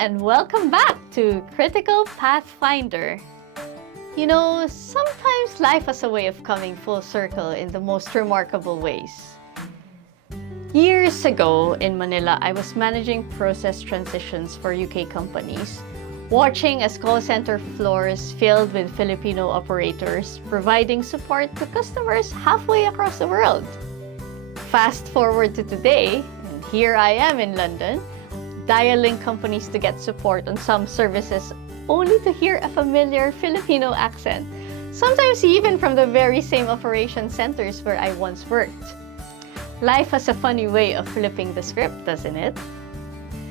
and welcome back to Critical Pathfinder. You know, sometimes life has a way of coming full circle in the most remarkable ways. Years ago in Manila, I was managing process transitions for UK companies, watching as call center floors filled with Filipino operators providing support to customers halfway across the world. Fast forward to today, and here I am in London, dialing companies to get support on some services only to hear a familiar Filipino accent, sometimes even from the very same operation centers where I once worked. Life has a funny way of flipping the script, doesn't it?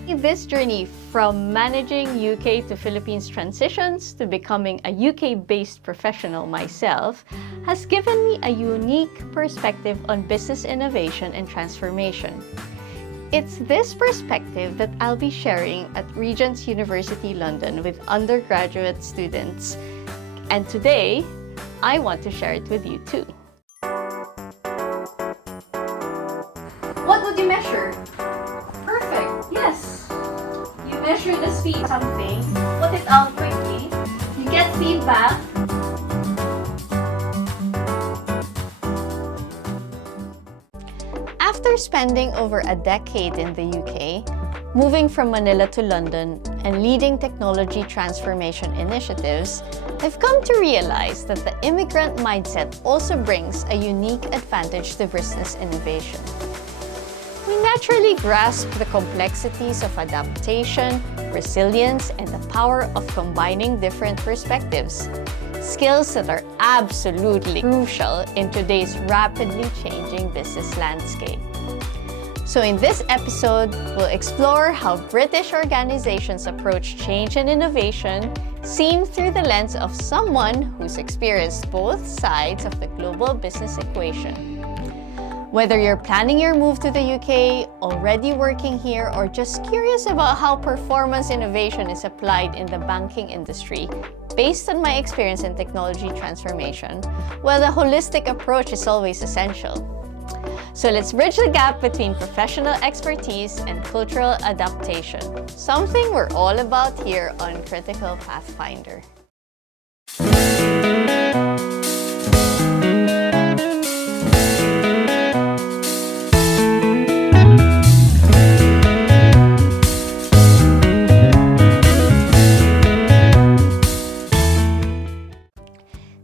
This journey from managing UK to Philippines transitions to becoming a UK-based professional myself has given me a unique perspective on business innovation and transformation. It's this perspective that I'll be sharing at Regents University London with undergraduate students. And today, I want to share it with you too. What would you measure? Perfect, yes. You measure the speed of something, put it out quickly, you get feedback. After spending over a decade in the UK, moving from Manila to London, and leading technology transformation initiatives, I've come to realize that the immigrant mindset also brings a unique advantage to business innovation. We naturally grasp the complexities of adaptation, resilience, and the power of combining different perspectives, skills that are absolutely crucial in today's rapidly changing business landscape. So in this episode, we'll explore how British organizations approach change and innovation, seen through the lens of someone who's experienced both sides of the global business equation. Whether you're planning your move to the UK, already working here, or just curious about how performance innovation is applied in the banking industry, based on my experience in technology transformation, well, the holistic approach is always essential. So let's bridge the gap between professional expertise and cultural adaptation, something we're all about here on Critical Pathfinder.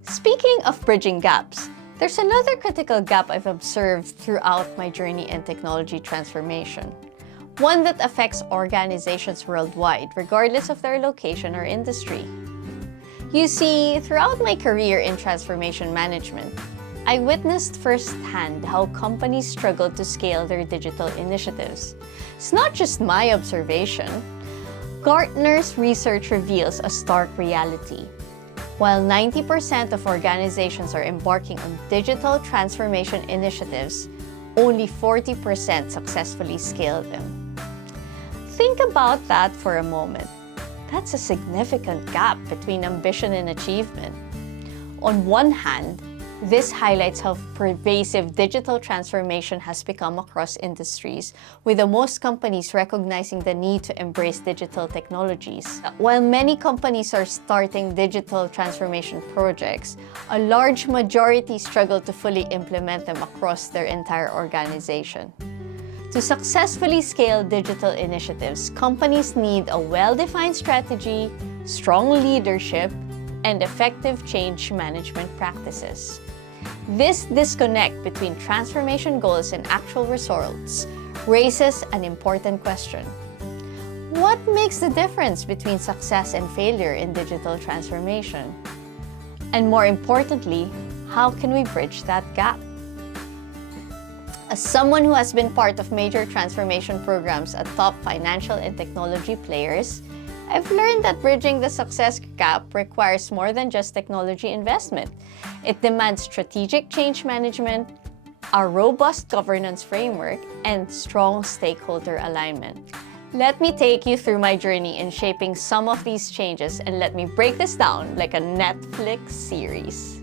Speaking of bridging gaps, there's another critical gap I've observed throughout my journey in technology transformation, one that affects organizations worldwide, regardless of their location or industry. You see, throughout my career in transformation management, I witnessed firsthand how companies struggle to scale their digital initiatives. It's not just my observation. Gartner's research reveals a stark reality. While 90% of organizations are embarking on digital transformation initiatives, only 40% successfully scale them. Think about that for a moment. That's a significant gap between ambition and achievement. On one hand, this highlights how pervasive digital transformation has become across industries, with the most companies recognizing the need to embrace digital technologies. While many companies are starting digital transformation projects, a large majority struggle to fully implement them across their entire organization. To successfully scale digital initiatives, companies need a well-defined strategy, strong leadership, and effective change management practices. This disconnect between transformation goals and actual results raises an important question. What makes the difference between success and failure in digital transformation? And more importantly, how can we bridge that gap? As someone who has been part of major transformation programs at top financial and technology players, I've learned that bridging the success gap requires more than just technology investment. It demands strategic change management, a robust governance framework, and strong stakeholder alignment. Let me take you through my journey in shaping some of these changes, and let me break this down like a Netflix series.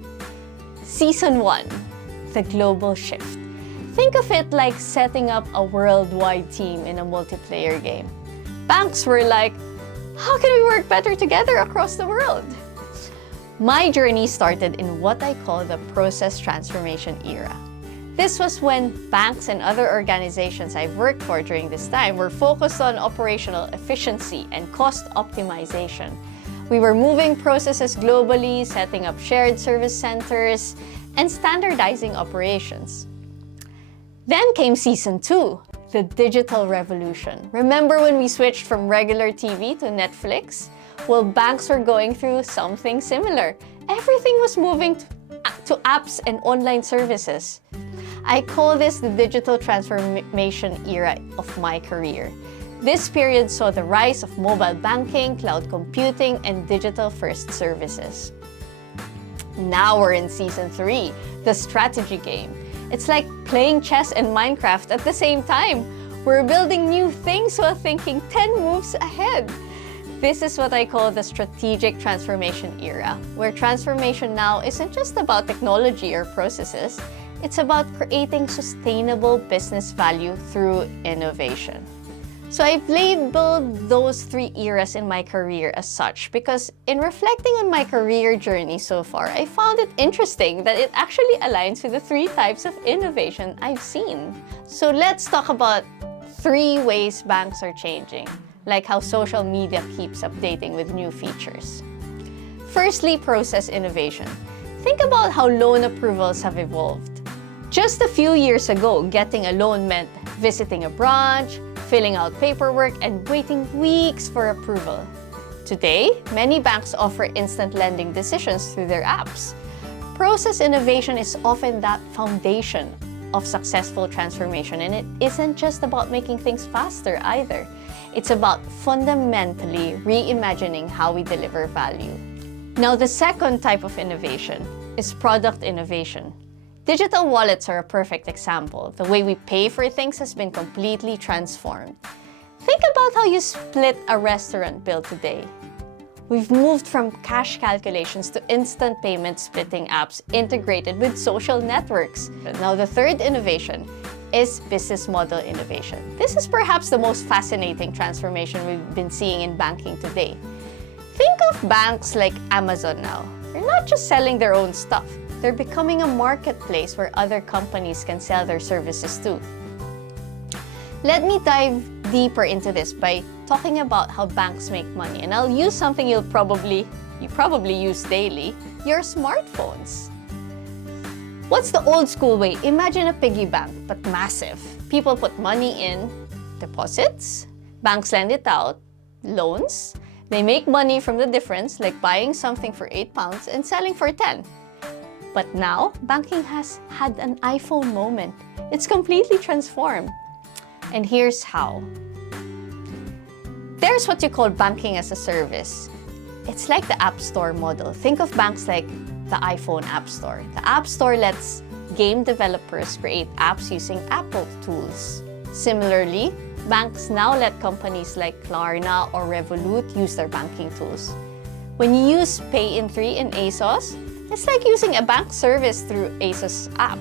Season 1, The Global Shift. Think of it like setting up a worldwide team in a multiplayer game. Banks were like, How can we work better together across the world? My journey started in what I call the process transformation era. This was when banks and other organizations I've worked for during this time were focused on operational efficiency and cost optimization. We were moving processes globally, setting up shared service centers, and standardizing operations. Then came season 2, the digital revolution. Remember when we switched from regular TV to Netflix? Well, banks were going through something similar. Everything was moving to apps and online services. I call this the digital transformation era of my career. This period saw the rise of mobile banking, cloud computing, and digital-first services. Now we're in season 3, the strategy game. It's like playing chess and Minecraft at the same time. We're building new things while thinking 10 moves ahead. This is what I call the strategic transformation era, where transformation now isn't just about technology or processes. It's about creating sustainable business value through innovation. So I've labeled those 3 eras in my career as such because in reflecting on my career journey so far, I found it interesting that it actually aligns with the 3 types of innovation I've seen. So let's talk about 3 ways banks are changing, like how social media keeps updating with new features. Firstly, process innovation. Think about how loan approvals have evolved. Just a few years ago, getting a loan meant visiting a branch, filling out paperwork, and waiting weeks for approval. Today, many banks offer instant lending decisions through their apps. Process innovation is often that foundation of successful transformation, and it isn't just about making things faster either. It's about fundamentally reimagining how we deliver value. Now, the second type of innovation is product innovation. Digital wallets are a perfect example. The way we pay for things has been completely transformed. Think about how you split a restaurant bill today. We've moved from cash calculations to instant payment splitting apps integrated with social networks. Now, the third innovation is business model innovation. This is perhaps the most fascinating transformation we've been seeing in banking today. Think of banks like Amazon now. They're not just selling their own stuff. They're becoming a marketplace where other companies can sell their services too. Let me dive deeper into this by talking about how banks make money. And I'll use something you probably use daily, your smartphones. What's the old school way? Imagine a piggy bank, but massive. People put money in, deposits, banks lend it out, loans. They make money from the difference, like buying something for £8 and selling for 10. But now, banking has had an iPhone moment. It's completely transformed. And here's how. There's what you call banking as a service. It's like the App Store model. Think of banks like the iPhone App Store. The App Store lets game developers create apps using Apple tools. Similarly, banks now let companies like Klarna or Revolut use their banking tools. When you use Pay in 3 in ASOS, it's like using a bank service through ASOS app.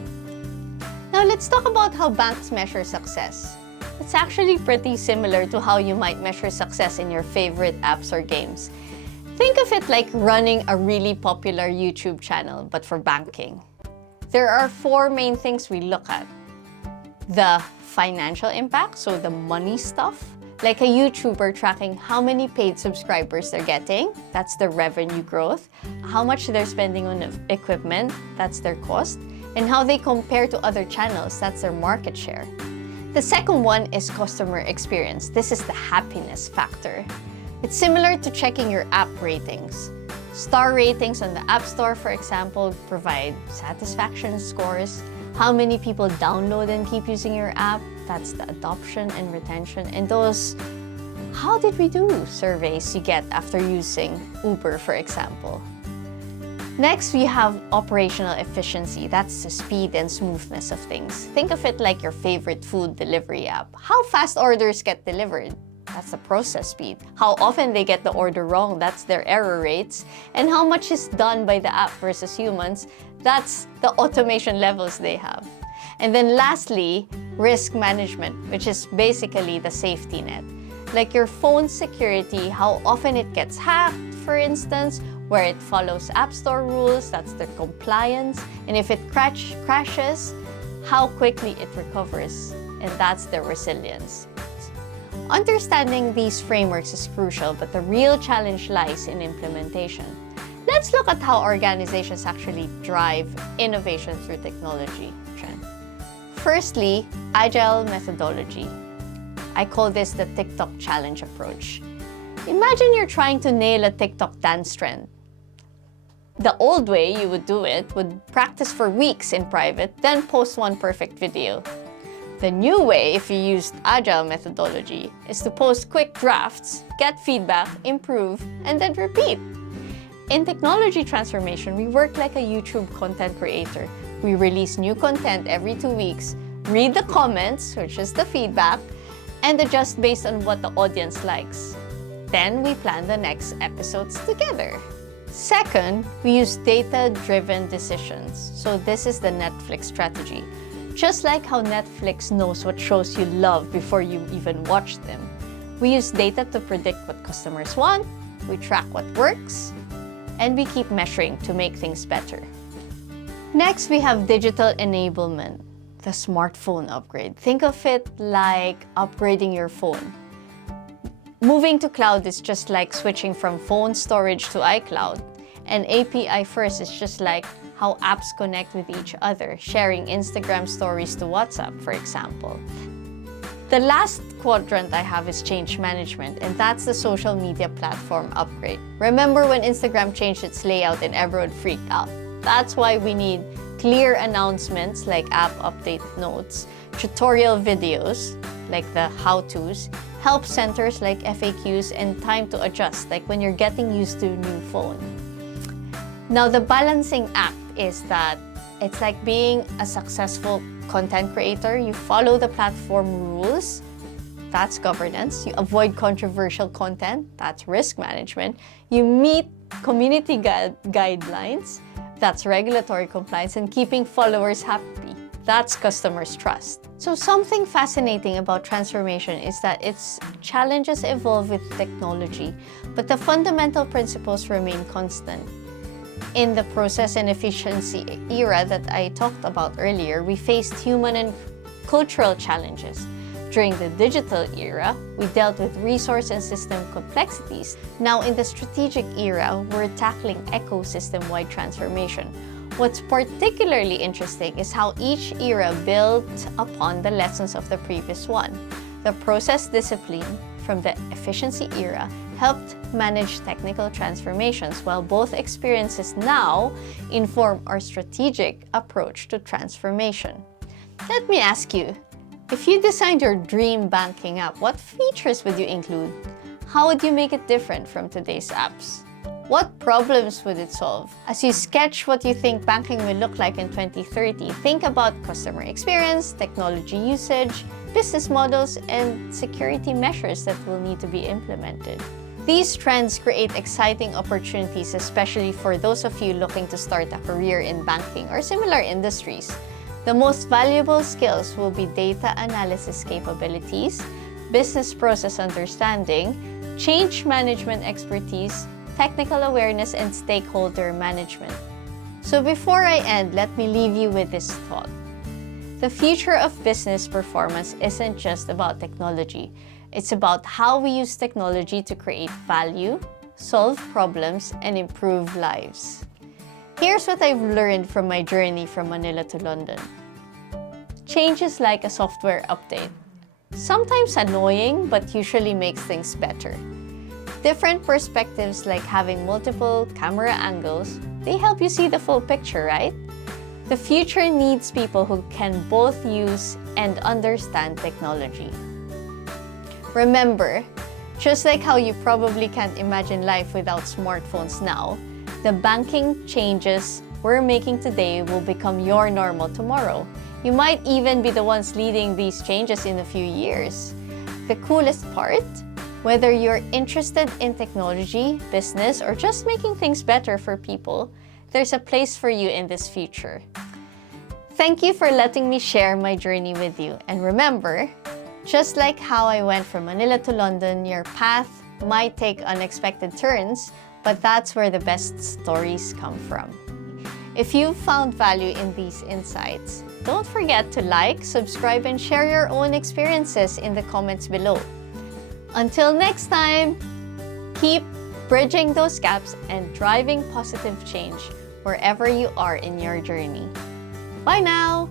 Now let's talk about how banks measure success. It's actually pretty similar to how you might measure success in your favorite apps or games. Think of it like running a really popular YouTube channel, but for banking. There are 4 main things we look at. The financial impact, so the money stuff, like a YouTuber tracking how many paid subscribers they're getting, that's the revenue growth, how much they're spending on equipment, that's their cost, and how they compare to other channels, that's their market share. The second one is customer experience. This is the happiness factor. It's similar to checking your app ratings. Star ratings on the App Store, for example, provide satisfaction scores, how many people download and keep using your app, that's the adoption and retention, and those "how did we do" surveys you get after using Uber, for example. Next, we have operational efficiency. That's the speed and smoothness of things. Think of it like your favorite food delivery app. How fast orders get delivered, that's the process speed. How often they get the order wrong, that's their error rates. And how much is done by the app versus humans, that's the automation levels they have. And then lastly, risk management, which is basically the safety net. like your phone's security, how often it gets hacked, for instance, where it follows App Store rules, that's the compliance, and if it crashes, how quickly it recovers, and that's the resilience. Understanding these frameworks is crucial, but the real challenge lies in implementation. Let's look at how organizations actually drive innovation through technology. Firstly, agile methodology. I call this the TikTok challenge approach. Imagine you're trying to nail a TikTok dance trend. The old way you would do it would practice for weeks in private, then post one perfect video. The new way, if you used agile methodology, is to post quick drafts, get feedback, improve, and then repeat. In technology transformation, we work like a YouTube content creator. We release new content every 2 weeks, read the comments, which is the feedback, and adjust based on what the audience likes. Then we plan the next episodes together. Second, we use data-driven decisions. So this is the Netflix strategy. Just like how Netflix knows what shows you love before you even watch them, we use data to predict what customers want, we track what works, and we keep measuring to make things better. Next, we have digital enablement, the smartphone upgrade. Think of it like upgrading your phone. Moving to cloud is just like switching from phone storage to iCloud. And API first is just like how apps connect with each other, sharing Instagram stories to WhatsApp, for example. The last quadrant I have is change management, and that's the social media platform upgrade. Remember when Instagram changed its layout and everyone freaked out? That's why we need clear announcements like app update notes, tutorial videos like the how-tos, help centers like FAQs, and time to adjust like when you're getting used to a new phone. Now, the balancing act is that it's like being a successful content creator. You follow the platform rules, that's governance. You avoid controversial content, that's risk management. You meet community guidelines, that's regulatory compliance, and keeping followers happy, that's customers' trust. So something fascinating about transformation is that its challenges evolve with technology, but the fundamental principles remain constant. In the process and efficiency era that I talked about earlier, we faced human and cultural challenges. During the digital era, we dealt with resource and system complexities. Now, in the strategic era, we're tackling ecosystem-wide transformation. What's particularly interesting is how each era built upon the lessons of the previous one. The process discipline from the efficiency era helped manage technical transformations, while both experiences now inform our strategic approach to transformation. Let me ask you, if you designed your dream banking app, what features would you include? How would you make it different from today's apps? What problems would it solve? As you sketch what you think banking will look like in 2030, think about customer experience, technology usage, business models, and security measures that will need to be implemented. These trends create exciting opportunities, especially for those of you looking to start a career in banking or similar industries. The most valuable skills will be data analysis capabilities, business process understanding, change management expertise, technical awareness, and stakeholder management. So before I end, let me leave you with this thought. The future of business performance isn't just about technology. It's about how we use technology to create value, solve problems, and improve lives. Here's what I've learned from my journey from Manila to London. Change is like a software update. Sometimes annoying, but usually makes things better. Different perspectives, like having multiple camera angles, they help you see the full picture, right? The future needs people who can both use and understand technology. Remember, just like how you probably can't imagine life without smartphones now, the banking changes we're making today will become your normal tomorrow. You might even be the ones leading these changes in a few years. The coolest part? Whether you're interested in technology, business, or just making things better for people, there's a place for you in this future. Thank you for letting me share my journey with you. And remember, Just like how I went from Manila to London, your path might take unexpected turns, but that's where the best stories come from. If you've found value in these insights, don't forget to like, subscribe, and share your own experiences in the comments below. Until next time, keep bridging those gaps and driving positive change wherever you are in your journey. Bye now!